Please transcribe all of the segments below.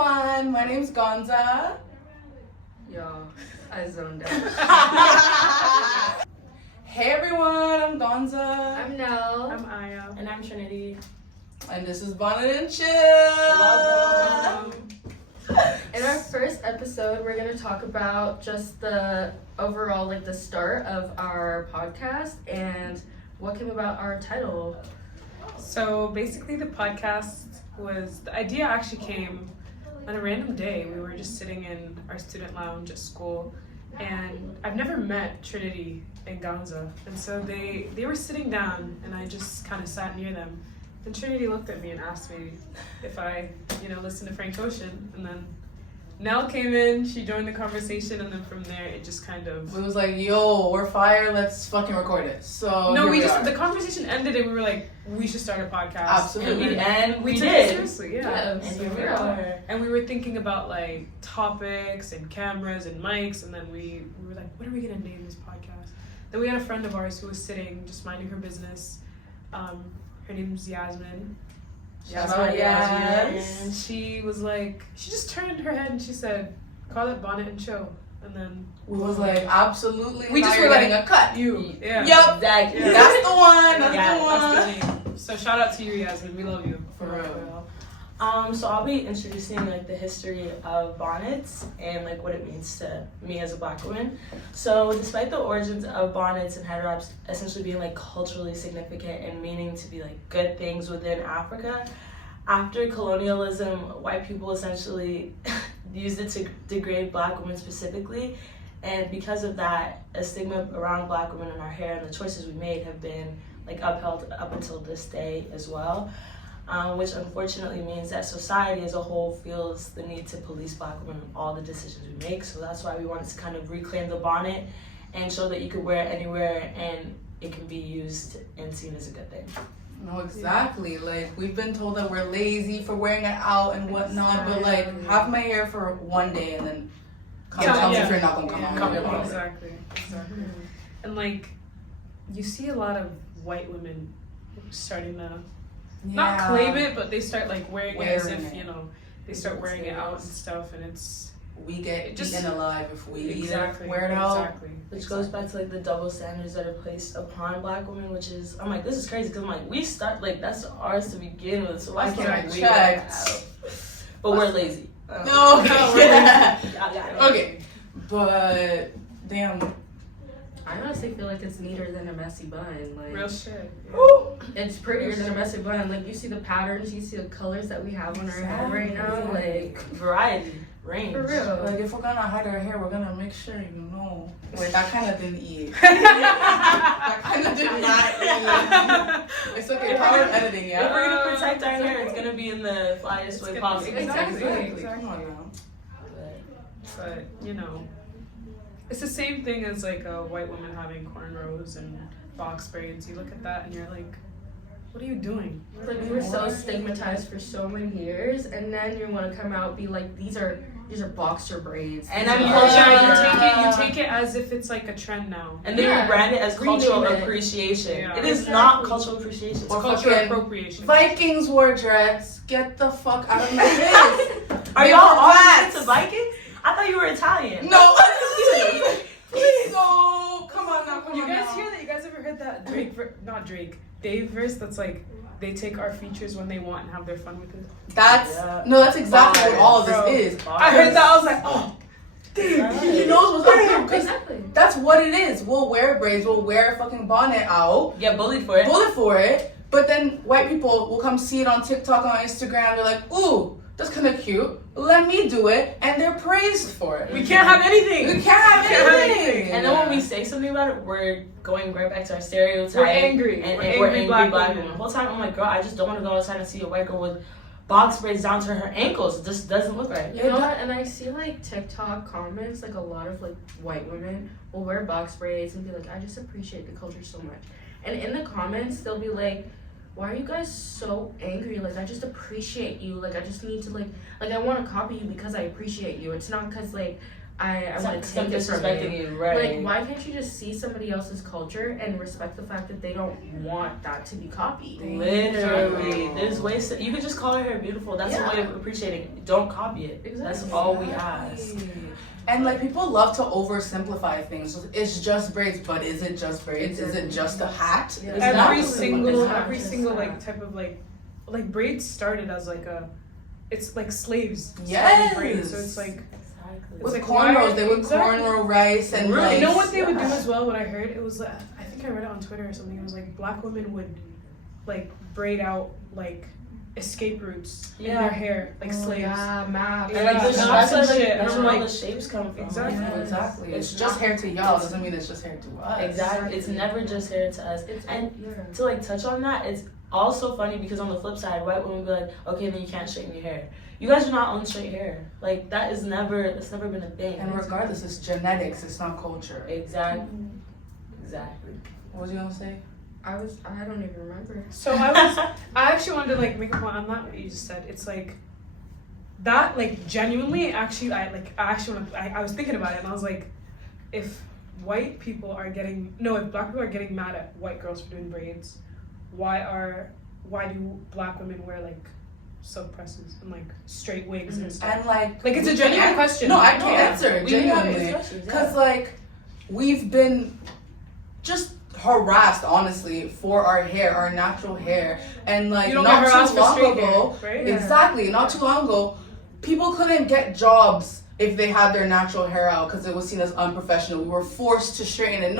everyone, my name's Gonza. Yo, I zoned out. Hey everyone, I'm Gonza. I'm Nell. I'm Aya. And I'm Trinity. And this is Bonnet and Chill. Welcome. In our first episode, we're going to talk about just the overall, the start of our podcast and what came about our title. So basically the idea actually came on a random day. We were just sitting in our student lounge at school, and I've never met Trinity and Gonza, and so they were sitting down, and I just kind of sat near them, and Trinity looked at me and asked me if I listened to Frank Ocean, and then Nell came in, she joined the conversation, and then from there it just kind of... It was like, yo, we're fire, let's fucking record it. So no, the conversation ended and we were like, we should start a podcast. Absolutely. And we took did. it seriously, yeah. And So here we are. And we were thinking about topics and cameras and mics, and then we were like, what are we gonna name this podcast? Then we had a friend of ours who was sitting, just minding her business. Her name's Yasmin. And she was like, she just turned her head and she said, call it Bonnet and Chill. And then we was like, absolutely. We just were getting like, a cut. Yeah. Yup. Exactly. Yeah. That's the one. That's Yeah, the one. that's the name. So shout out to you, Yasmin. We love you. For real. So I'll be introducing the history of bonnets and what it means to me as a Black woman. So despite the origins of bonnets and head wraps essentially being culturally significant and meaning to be good things within Africa, after colonialism, white people essentially used it to degrade Black women specifically, and because of that, a stigma around Black women and our hair and the choices we made have been upheld up until this day as well. Which unfortunately means that society as a whole feels the need to police Black women in all the decisions we make. So that's why we wanted to kind of reclaim the bonnet and show that you could wear it anywhere and it can be used and seen as a good thing. No, exactly. We've been told that we're lazy for wearing it out and whatnot, but have my hair for one day and then come if you're not gonna come out. Exactly. And you see a lot of white women starting to not claim it, but they start wearing it as if they start wearing it out and stuff, and we get eaten alive if we wear it out. Exactly. Which goes back to the double standards that are placed upon Black women, which is I'm this is crazy because we start that's ours to begin with, so why can't we wear it out? But we're lazy. No, okay, but damn. I honestly feel like it's neater than a messy bun. Real shit. Yeah. It's prettier than a messy bun. You see the patterns, you see the colors that we have on our head right now. Variety, range. For real. If we're gonna hide our hair, we're gonna make sure that kind of didn't eat. That kind of did not eat. It's okay. Power of editing, yeah. If we're gonna protect our hair, it's gonna be in the flyest way possible. Exactly. Come on now. But it's the same thing as a white woman having cornrows and box braids. You look at that and you're like, what are you doing? We were so stigmatized for so many years, and then you want to come out and be like, these are boxer braids. And you take it as if it's a trend now. And they rebrand it as cultural appreciation. Yeah. It is not cultural appreciation. It's cultural appropriation. Vikings wore dreads. Get the fuck out of my face. Are y'all all into Vikings? I thought you were Italian. No. Please. So come on now. You guys hear that? You guys ever heard that Dave verse that's they take our features when they want and have their fun with it? That's exactly what all of this is. I heard that, I was like, oh, damn, he knows what's up here, because Exactly. that's what it is. We'll wear braids, we'll wear a fucking bonnet out, Get bullied for it. But then white people will come see it on TikTok, on Instagram, they're like, ooh, that's kind of cute, let me do it, and they're praised for it. we can't have anything. We can't have anything. And then when we say something about it, we're going right back to our stereotype. We're angry. And We're we're angry angry Black Black women. women. The whole time I'm like, girl, I just don't want to go outside and see a white girl with box braids down to her ankles. It just doesn't look right. You know what? And I see TikTok comments, a lot of white women will wear box braids and be like, I just appreciate the culture so much. And in the comments, they'll be like, why are you guys so angry? I just appreciate you. I just need to I want to copy you because I appreciate you. It's not because I want to Some take it from disrespecting you. you, right? Like, why can't you just see somebody else's culture and respect the fact that they don't want that to be copied? Literally, there's ways to, you could just call her hair beautiful. That's Yeah. a way of appreciating it. Don't copy it. Exactly. That's all we ask. And like people love to oversimplify things. It's just braids, but is it just braids? Is it just a hat? Yeah. It's Every not. single like type of like braids started as like it's like slaves. Yes. started braids, so it's like It was like, cornrows. why- They would exactly. cornrow rice and Really? like. You know what they would do as well? What I heard, it was I think I read it on Twitter or something. It was like black women would like braid out like escape routes in Yeah. their hair, like slaves. Yeah, map. And like the Yeah. straps, That's like, shit. that's And where I'm all like- the shapes come from. Exactly. Yeah, exactly. It's It's just not- hair to y'all. Doesn't mean it's just hair to us. Exactly. It's never just hair to us. And to like touch on that, it's also funny because on the flip side, white women be like, okay, then you can't straighten your hair. You guys do not own straight hair. Like that's never been a thing. And regardless, it's genetics. It's not culture. Exactly. What was you gonna say? I don't even remember. So I actually wanted to like make a point on that what you just said. It's like that like genuinely actually I was thinking about it and I was like, if black people are getting mad at white girls for doing braids, why do black women wear like silk presses and like straight wigs and stuff? And like Like it's a we genuine can- question. No, I can Yeah. answer it We have genuinely. discussions, yeah. Cause like we've been just harassed honestly for our hair, our natural hair, and like You don't not get harassed too for long straight ago, hair, right? Yeah. exactly, not too long ago, people couldn't get jobs if they had their natural hair out because it was seen as unprofessional. We were forced to straighten it.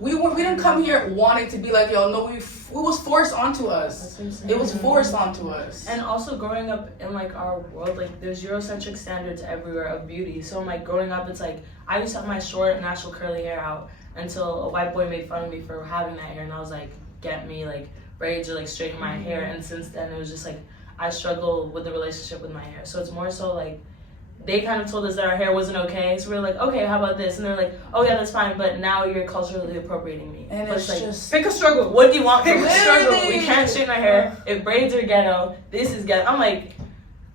We didn't come here wanting to be like, yo, no, it was forced onto us. It was forced onto us. And also growing up in like our world, like there's Eurocentric standards everywhere of beauty. So like growing up, it's like I used to have my short, natural curly hair out until a white boy made fun of me for having that hair, and I was like, get me like braids or like straighten my hair. And since then, it was just like I struggle with the relationship with my hair. So it's more so like they kind of told us that our hair wasn't okay, so we were like, okay, how about this? And they're like, oh yeah, that's fine, but now you're culturally appropriating me. And But it's like, just Pick a struggle. what do you want from Pick a struggle? literally. We can't straighten our hair. If braids are ghetto, this is ghetto. I'm like,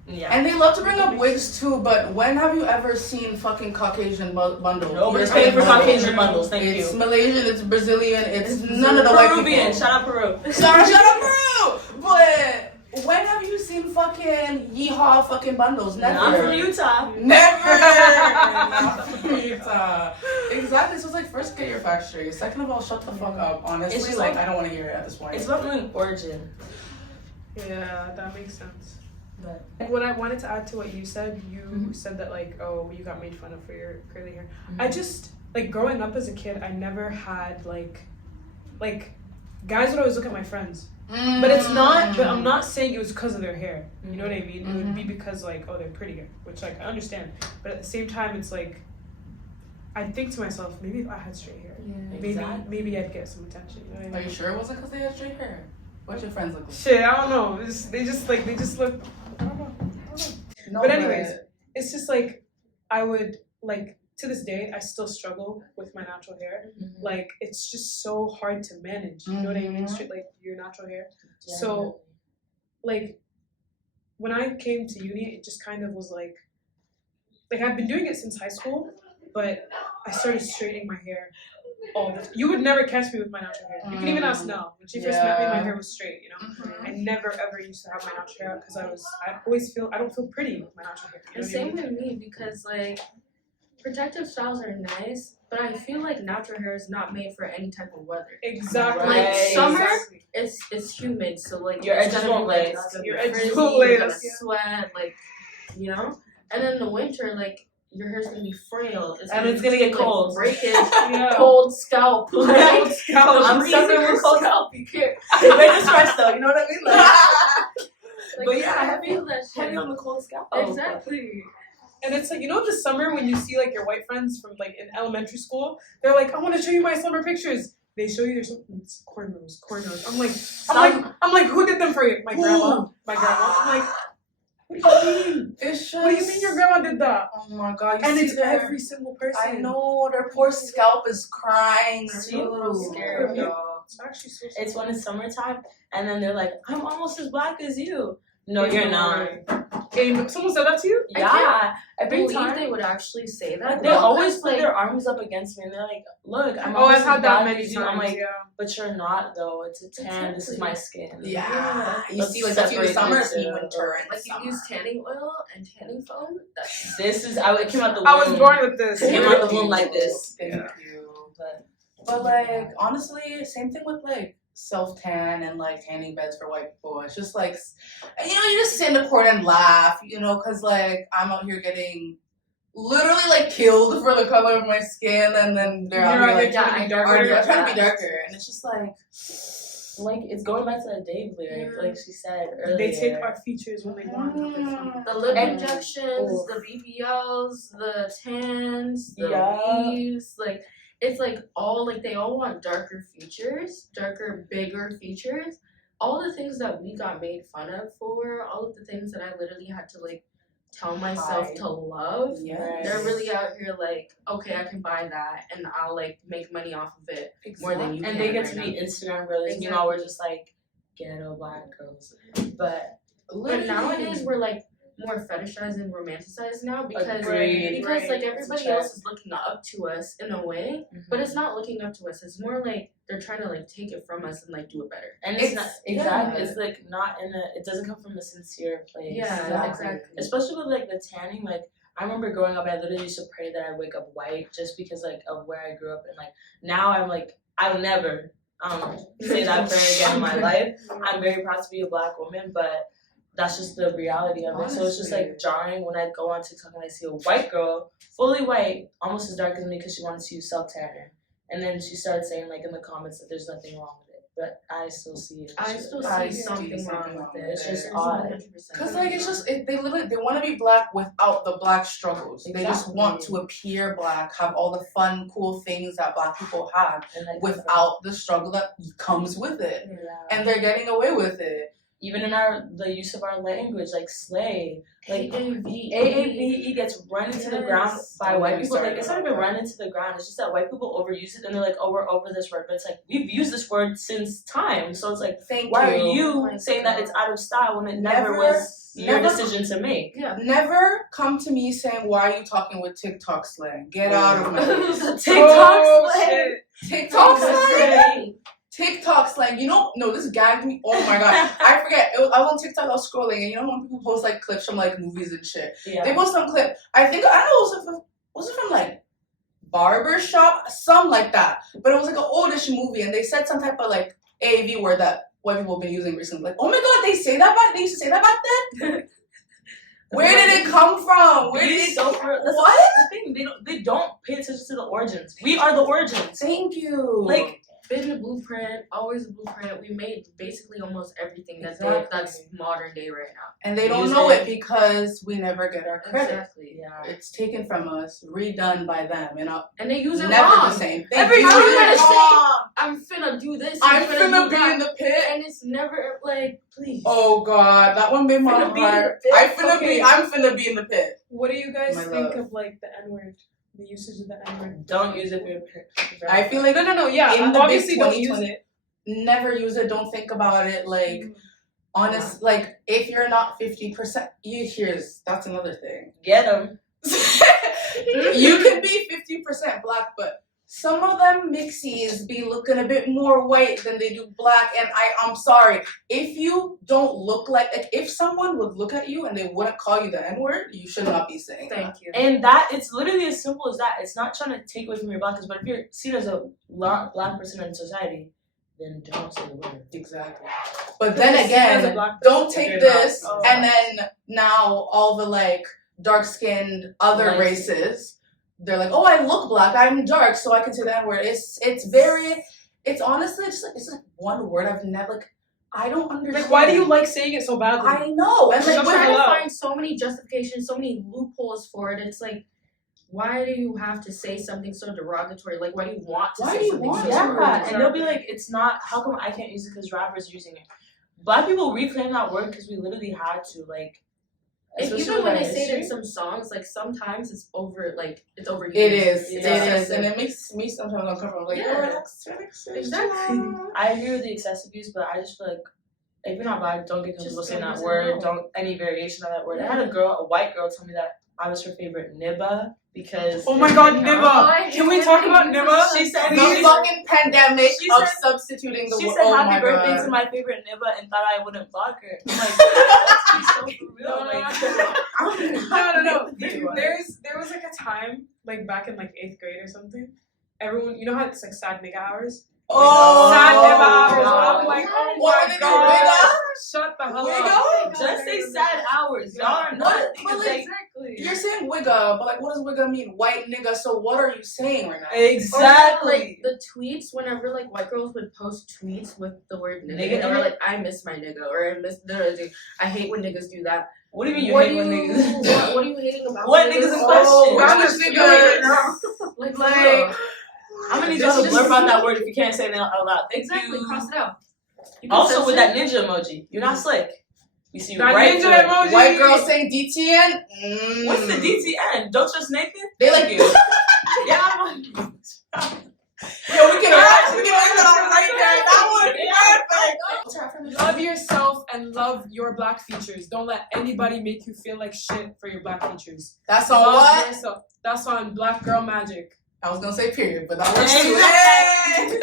yeah. and they love to bring up wigs too, but when have you ever seen fucking Caucasian bundles? Nobody's You're paying for paying Caucasian bundles, thank It's you. Malaysian, it's Brazilian, it's none of the white Peruvian, people. shout out Peru. Sorry, shut up, Peru! But when have you seen fucking yeehaw fucking bundles? Never. Not from Utah. Never. Not from Utah. Exactly. So it's like, first get your facts straight. Second of all, shut the fuck up. Honestly, It's just like like- I don't want to hear it at this point. It's about knowing origin. Yeah, that makes sense. But What I wanted to add to what you said, you Mhm. said that like, oh, you got made fun of for your curly hair. Mhm. I just like growing up as a kid, I never had like guys would always look at my friends, but it's not. But I'm not saying it was because of their hair. You know what I mean? It would be because like, oh, they're prettier, which like I understand. But at the same time, it's like I think to myself, maybe if I had straight hair, maybe I'd get some attention. You know what I Are mean? you sure it wasn't because they had straight hair? What's your friends look like? Shit, I don't know. They just look. I don't know. No, But anyways, it's just like I would like to this day I still struggle with my natural hair. Like it's just so hard to manage. You know what I mean? Mhm. Straight like your natural hair. So like when I came to uni, it just kind of was like I've been doing it since high school, but I started straightening my hair. You would never catch me with my natural hair. You can even ask Nell. When she first met me, my hair was straight. You know, I never ever used to have my natural hair out because I always feel I don't feel pretty with my natural hair. You And know what I same mean? with me because like protective styles are nice, but I feel like natural hair is not made for any type of weather. Exactly. Like summer, Exactly. it's humid, so like Your it's edges gonna won't be, like, lay. it's gonna Your be edges frizzy, won't lay, you're gonna that's- sweat, like you know. And then in the winter, like your hair's gonna be frail. And it's gonna get like, cold. breakage, Yeah. cold scalp. Like, Cold scalp. I'm Freezing suffering with with cold scalp. You can't. But it's fresh though, you know what I mean? Like, Like, But yeah, I heavy- feel that shit. heavy on the cold scalp. Exactly. And it's like, you know, in the summer when you see like your white friends from like in elementary school, they're like, I want to show you my summer pictures. They show you their it's cornrows. I'm like, who did them for you? My grandma. I'm like, what do you mean? It's just. What do you mean your grandma did that? Oh my god! You And see it's their- every single person. I know their poor scalp is crying I'm too. a little scared, y'all. It's actually so sad. It's when it's summertime, and then they're like, I'm almost as black as you. No, you're not. And someone said that to you? Yeah, I every believe time they would actually say that. they always put their arms up against me, and they're like, "Look, I'm Oh, I've almost had as that black many as times. you." I'm like, yeah. "But you're not, though. It's a tan. This is my skin." Yeah. You Let's see, like, if you use separate summer, the see two. winter and Like you summer. use tanning oil and tanning foam. That's This is. It came out the womb. I was born with this. It came out the womb like this. Thank Yeah. you. But But like honestly, same thing with like self tan and like tanning beds for white people. It's just like you just sit in the corner and laugh, because like I'm out here getting literally like killed for the color of my skin, and then they're out You're here either like trying to be darker. trying to be darker, and it's just like it's going back to that Dave lyric, like she said earlier. They take our features when they want them. the lip And- injections, Oof. the BBLs, the tans, the Yeah. weaves. Like it's like all like they all want darker features, darker, bigger features. All the things that we got made fun of for, all of the things that I literally had to like tell myself Hide. to love. yes. They're really out here like, okay, I can buy that and I'll like make money off of it more than you can. And they get right to be now. Instagram girlies. Meanwhile, we're just like ghetto black girls. But But nowadays we're like more fetishized and romanticized now because Agreed. like It's everybody a else is looking up to us in a way, but it's not looking up to us. It's more like they're trying to like take it from us and like do it better. and it's not exactly. yeah. It's like not in a. It doesn't come from a sincere place. Yeah, exactly. Especially with like the tanning. Like I remember growing up, I literally used to pray that I wake up white just because like of where I grew up, and like now I'm like I'll never say that prayer again in my life. I'm very proud to be a black woman, but that's just the reality of it. So it's just like jarring when I go on TikTok and I see a white girl, fully white, almost as dark as me because she wanted to use self tanner. And then she started saying like in the comments that there's nothing wrong with it. But I still see it. I still I see see something wrong something with wrong it. with It's just it. odd. 100%. Because like it's just they want to be black without the black struggles. They just want to appear black, have all the fun, cool things that black people have And like without the struggle that comes with it, yeah. and they're getting away with it. Even in the use of our language, like slay, like AAVE. AAVE gets run into the ground by Don't white get me people. Like started it's not about even that. run into the ground. It's just that white people overuse it and they're like, oh, we're over this word. But it's like we've used this word since time. So it's like, Thank why you. are you Oh my saying that it's out of style when it never Never- was your never- decision to make? Yeah. Never come to me saying, "Why are you talking with TikTok slang? Get out of my face." TikTok Oh, slang. shit. TikTok slang. Slang. TikTok slang. No, this gagged me. Oh my god, I forget. I was on TikTok. I was scrolling, and you know when people post like clips from like movies and shit. They Yeah. post some clip. I don't know. Was it from like Barbershop, something like that. But it was like an oldish movie, and they said some type of like AAV word that white people have been using recently. Like, oh my god, they used to say that back then. Where did it come from? Where did it? What? The thing they don't pay attention to the origins. We are the origins. Thank you. Like Been a blueprint, always a blueprint. We made basically almost everything Exactly. that's modern day right now. and they don't Music. know it because we never get our credit. Exactly. yeah. It's taken from us, redone by them, And they use it never wrong. the same thing. Every Use time it you gotta say, wrong. I'm finna do this. I'm do finna be that. in the pit. And it's never like, please. Oh god, that one made my Finna be in the heart. pit. I'm finna be in the pit. What do you guys My think love. of like the N word? The usage of the N word? Don't use it for your I feel like No. Yeah, in the obviously big don't use 2020, it. never use it, don't think about it. Like honest, like if you're not 50%, that's another thing. get them. You can be 50% black, but some of them mixies be looking a bit more white than they do black. And I'm sorry, if you don't look like if someone would look at you and they wouldn't call you the N-word, you should not be saying that. Thank you. And that it's literally as simple as that. It's not trying to take away from your blackness, but if you're seen as a black person in society, then don't say the word. Exactly. But then Because as a again, black don't person, take you're this not- and then now all the like dark-skinned other Light. races, they're like, oh, I look black, I'm dark, so I can say the N-word. It's honestly just like it's like one word I've never I don't understand. Like, why do you like saying it so badly? I know, and Like like Not trying to allowed. find so many justifications, so many loopholes for it. It's like, why do you have to say something so derogatory? Like, why do you want to Why say do you something want so to? Yeah, derogatory? and they'll be like, it's not. How come I can't use it because rappers are using it? Black people reclaim that word because we literally had to. Like, And especially even with when our they say it in history. some songs, like sometimes it's overused. it is, Yeah. it is, and it makes me sometimes uncomfortable. I'm like, Yeah. relax. Exactly. I agree with the excessive use, but I just feel like if you're not black, don't get comfortable Just saying that don't word. know. Don't any variation of that word. I had a white girl, tell me that I was her favorite nibba because. Oh my God, Oh, Nibba! I Can we hate talk when about they use Nibba? She said The she fucking pandemic she of said- substituting the She word. said Oh happy my birthday God. to my favorite nibba and thought I wouldn't block her. I'm like, let's be so for real. No, no, like, no. You are. There was like a time, like back in like 8th grade or something. Everyone, you know how it's like sad nigga hours? Oh, Sad nigga hours. God. I'm like, oh What my did they do, God. Shut the hell Wigga? up. just say sad hours. Y'all are What? not. But like, Exactly. you're saying wigga, but like, what does wigga mean? White nigga. So what are you saying right now? Exactly. Or, like the tweets, whenever like white girls would post tweets with the word nigga, Nigga they were in it? like, I miss my nigga, or I hate when niggas do that. What do you mean you What hate do when you niggas? what are you hating about? What niggas in question? Oh, Which which niggas? Like, Like, I'm gonna need This y'all to is- blurb out that word if you can't say it out loud. Thank exactly, you. cross it out. You can Also with censor that ninja emoji, you're not slick. You see That right ninja through it. emoji. white girl saying DTN? Mm. What's the DTN? Don't trust Nathan? They like, you. Yeah. yo, we can actually get that right there. That was perfect. Love yourself and love your black features. Don't let anybody make you feel like shit for your black features. That's on Love what? yourself. That's on Black Girl Magic. I was gonna say period, but that works too. Hey.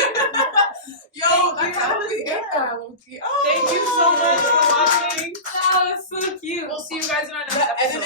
Yo, that's how we get that, Loki. Oh. Thank you so much for watching. That was so cute. We'll see you guys in our next That episode.